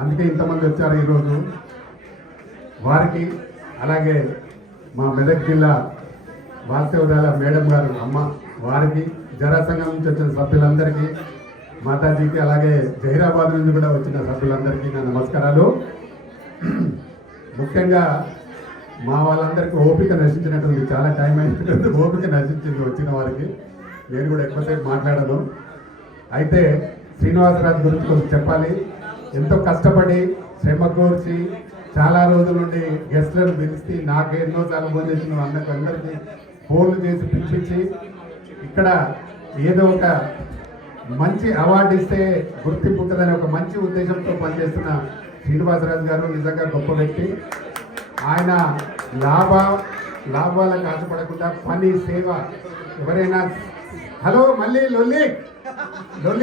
అందుకే ఇంతమంది వచ్చారు ఈరోజు. వారికి అలాగే మా మెదక్ జిల్లా వాస్తవరాల మేడం గారు అమ్మ వారికి, జరా సంఘం నుంచి వచ్చిన సభ్యులందరికీ, మాతాజీకి, అలాగే జహీరాబాద్ నుంచి కూడా వచ్చిన సభ్యులందరికీ నా నమస్కారాలు. ముఖ్యంగా మా వాళ్ళందరికీ ఓపిక నశించినట్టుంది, చాలా టైం అయినట్టు ఓపిక నశించింది వచ్చిన వారికి. నేను కూడా ఎక్కువసేపు మాట్లాడను. అయితే శ్రీనివాసరాజు గురించి కొంచెం చెప్పాలి. ఎంతో కష్టపడి శ్రమ కోర్చి చాలా రోజుల నుండి గెస్ట్లను పిలిచి నాకు ఎన్నోసార్లు ఫోన్ చేసిన అందరికీ ఫోన్లు చేసి పిలిపించి ఇక్కడ ఏదో ఒక మంచి అవార్డు ఇస్తే గుర్తింపు ఉంటుందని ఒక మంచి ఉద్దేశంతో పనిచేస్తున్న శ్రీనివాసరాజు గారు నిజంగా గొప్ప వ్యక్తి. ఆయన లాభాలకు ఆశపడకుండా పని, సేవ, ఎవరైనా హలో మళ్ళీ లొల్లి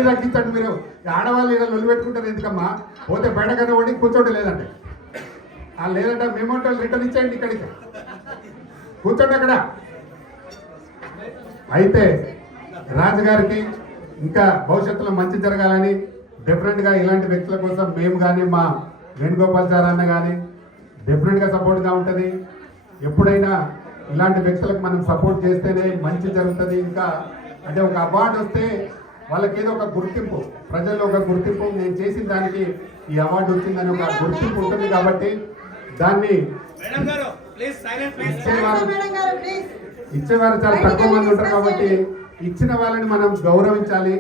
తగ్గించండి. మీరు ఆడవాళ్ళు ఇలా లొల్లి పెట్టుకుంటారు ఎందుకమ్మా, పోతే బయట కనబడి కూర్చోండి, లేదంటే లేదంటే మేమోటో రిటర్న్ ఇచ్చేయండి, ఇక్కడికి కూర్చోండి అక్కడ. అయితే రాజుగారికి ఇంకా భవిష్యత్తులో మంచి జరగాలని డెఫినెట్గా ఇలాంటి వ్యక్తుల కోసం మేము కానీ మా వేణుగోపాల్ సార్ అన్న కానీ డెఫినెట్గా సపోర్ట్గా ఉంటుంది. ఎప్పుడైనా ఇలాంటి వ్యక్తులకు మనం సపోర్ట్ చేస్తేనే మంచి జరుగుతుంది. ఇంకా అంటే ఒక అవార్డు వస్తే వాళ్ళకి ఏదో ఒక గుర్తింపు, ప్రజల్లో ఒక గుర్తింపు, నేను చేసిన దానికి ఈ అవార్డు వచ్చిందని ఒక గుర్తింపు ఉంటుంది. కాబట్టి దాన్ని ఇచ్చేవారు చాలా తక్కువ మంది ఉంటారు. కాబట్టి ఇచ్చిన వాళ్ళని మనం గౌరవించాలి.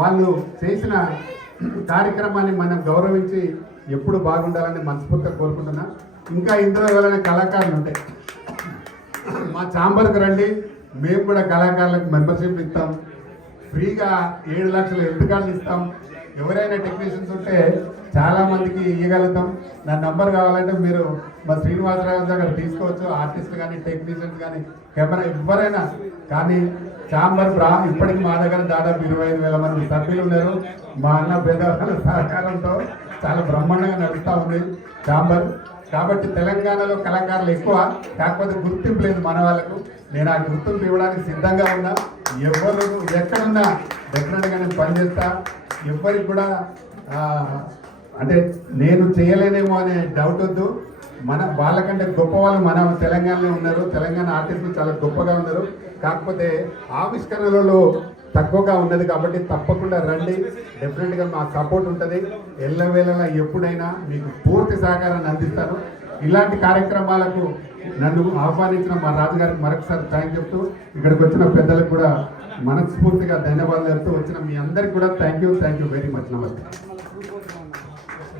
వాళ్ళు చేసిన కార్యక్రమాన్ని మనం గౌరవించి ఎప్పుడు బాగుండాలని మనస్ఫూర్తిగా కోరుకుంటున్నా. ఇంకా ఇందులో ఎవరైనా కళాకారులు ఉంటాయి, మా ఛాంబర్కి రండి, మేము కూడా కళాకారులకు మెంబర్షిప్ ఇస్తాం. ఫ్రీగా 7 లక్షల హెల్త్ కార్డులు ఇస్తాం. ఎవరైనా టెక్నీషియన్స్ ఉంటే చాలా మందికి ఇవ్వగలుగుతాం. నా నంబర్ కావాలంటే మీరు మా శ్రీనివాసరావు దగ్గర తీసుకోవచ్చు. ఆర్టిస్ట్ కానీ, టెక్నీషియన్స్ కానీ, కెమెరా ఎవరైనా కానీ ఛాంబర్ ఇప్పటికి మా దగ్గర దాదాపు 25,000 మంది సభ్యులు ఉన్నారు. మా అన్న పెద్దవాళ్ళ సహకారంతో చాలా బ్రహ్మాండంగా నడుస్తూ ఉంది ఛాంబర్. కాబట్టి తెలంగాణలో కళాకారులు ఎక్కువ, కాకపోతే గుర్తింపు లేదు మన వాళ్ళకు. నేను ఆ గుర్తింపు ఇవ్వడానికి సిద్ధంగా ఉన్నా. ఎవరు ఎక్కడున్నా డెఫినెట్గా నేను పనిచేస్తా. ఎవరికి కూడా అంటే నేను చేయలేనేమో అనే డౌట్ వద్దు. వాళ్ళకంటే గొప్ప వాళ్ళు మన తెలంగాణలో ఉన్నారు. తెలంగాణ ఆర్టిస్టులు చాలా గొప్పగా ఉన్నారు. కాకపోతే ఆవిష్కరణలలో తక్కువగా ఉన్నది. కాబట్టి తప్పకుండా రండి, డెఫినెట్గా మా సపోర్ట్ ఉంటుంది. ఎల్లవేళలా ఎప్పుడైనా మీకు పూర్తి సహకారాన్ని అందిస్తాను. ఇలాంటి కార్యక్రమాలకు నన్ను ఆహ్వానించిన మా రాజుగారికి మరొకసారి థ్యాంక్ చెప్తూ, ఇక్కడికి వచ్చిన పెద్దలకు కూడా మనస్ఫూర్తిగా ధన్యవాదాలు చెప్తూ, వచ్చిన మీ అందరికి కూడా థ్యాంక్ యూ వెరీ మచ్. నమస్తే.